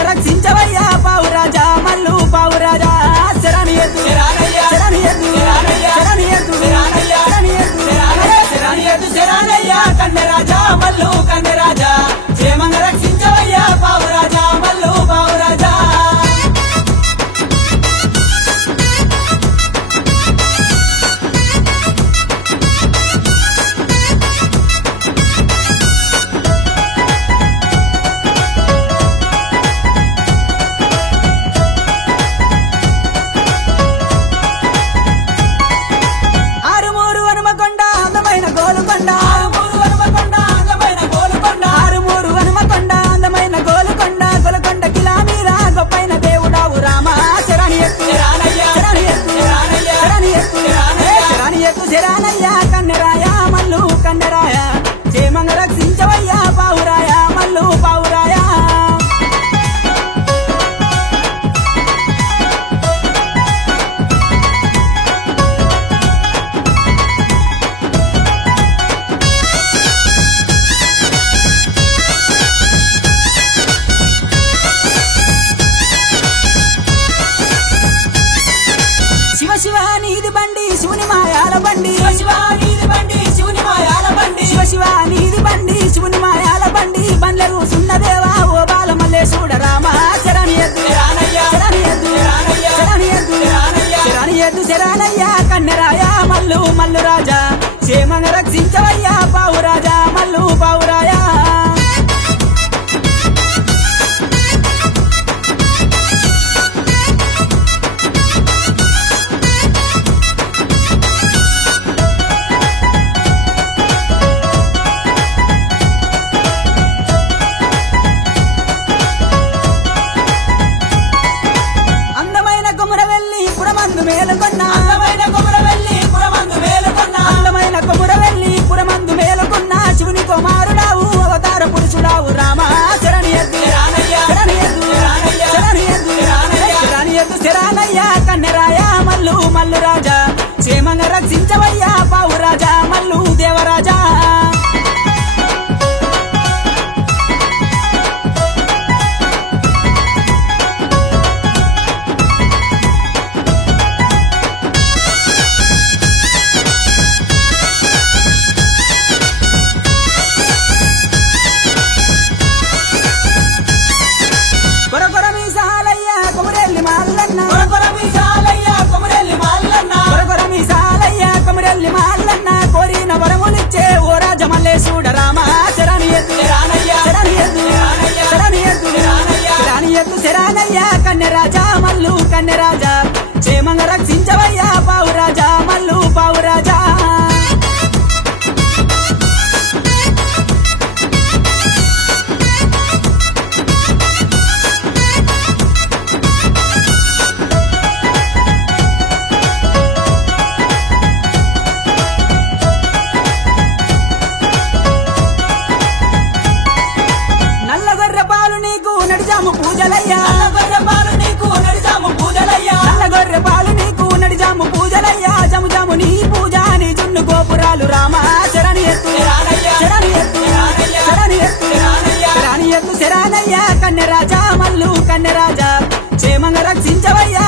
క్షేమంగా రక్షించవయ్యా పావురాజా మల్లు పావురాజా శరణి ఎద్దు శరణి ఎద్దు శరణి ఎద్దు శరణి ఎద్దు శరణి ఎద్దు శరణయ్యా కన్నెరాజా మల్లు కన్నెరాజా క్షేమంగా రక్షించవయ్యా పావురాజా మల్లు పావురాజా శరణయ్యా కన్నెరాయా మల్లు కన్నెరాయా క్షేమంగా రక్షించవయ్యా పావురాయా మల్లు పావురాయా శివ శివ నీది బండి శివుని మాయాల బండి శివ నీది బండి శివుని మాయాల బండి శివ శివ నీది బండి శివుని మాయాల బండి బండ్లరు సున్నదేవా ఓ బాల మల్లేశుడ రామ శరణి ఎద్దు శరణి ఎద్దు శరణి ఎద్దు శరణి ఎద్దు శరణయ్యా కన్నెరాయా మల్లు మల్లు రాజా క్షేమంగా రక్షించవయ్యా పావురాజా మల్లు పావురాయా మేలుకొన్న అందమైన కొమురవెల్లి పురమందు మేలుకొన్న అందమైన కొమురవెల్లి పురమందు మేలుకొన్న శివుని కుమారుడావు అవతార పురుషుడావు రామ శరణి ఎద్దు శరణి ఎద్దు శరణి ఎద్దు శరణి ఎద్దు శరణయ్యా కన్నెరాయా మల్లు మల్లు రాజా క్షేమంగా రక్షించవయ్యా పావురాజా మల్లు దేవరాజా కోరిన వరములిచ్చే ఓ రాజ మల్లేశుడ రామ శరణి ఎద్దు శరణి ఎద్దు శరణి ఎద్దు శరణి ఎద్దు శరణయ్యా కన్నెరాజా మల్లు కన్నెరాజా క్షేమంగా రక్షించవయ్యా పావురాజా మల్లు పావురాజా నడిజాము పూజలయ్యా నల్లగొర్రె పాలు నీకు నడిజాము పూజలయ్యా నల్లగొర్రె పాలు నీకు నడిజాము పూజలయ్యా జము జము నీ పూజ నీ జున్ను గోపురాలు రామ శరణి ఎత్తు శరణి ఎత్తు శరణి ఎత్తు శరణి ఎత్తు శరణయ్యా కన్నెరాజా మల్లు కన్నెరాజా క్షేమంగా రక్షించవయ్యా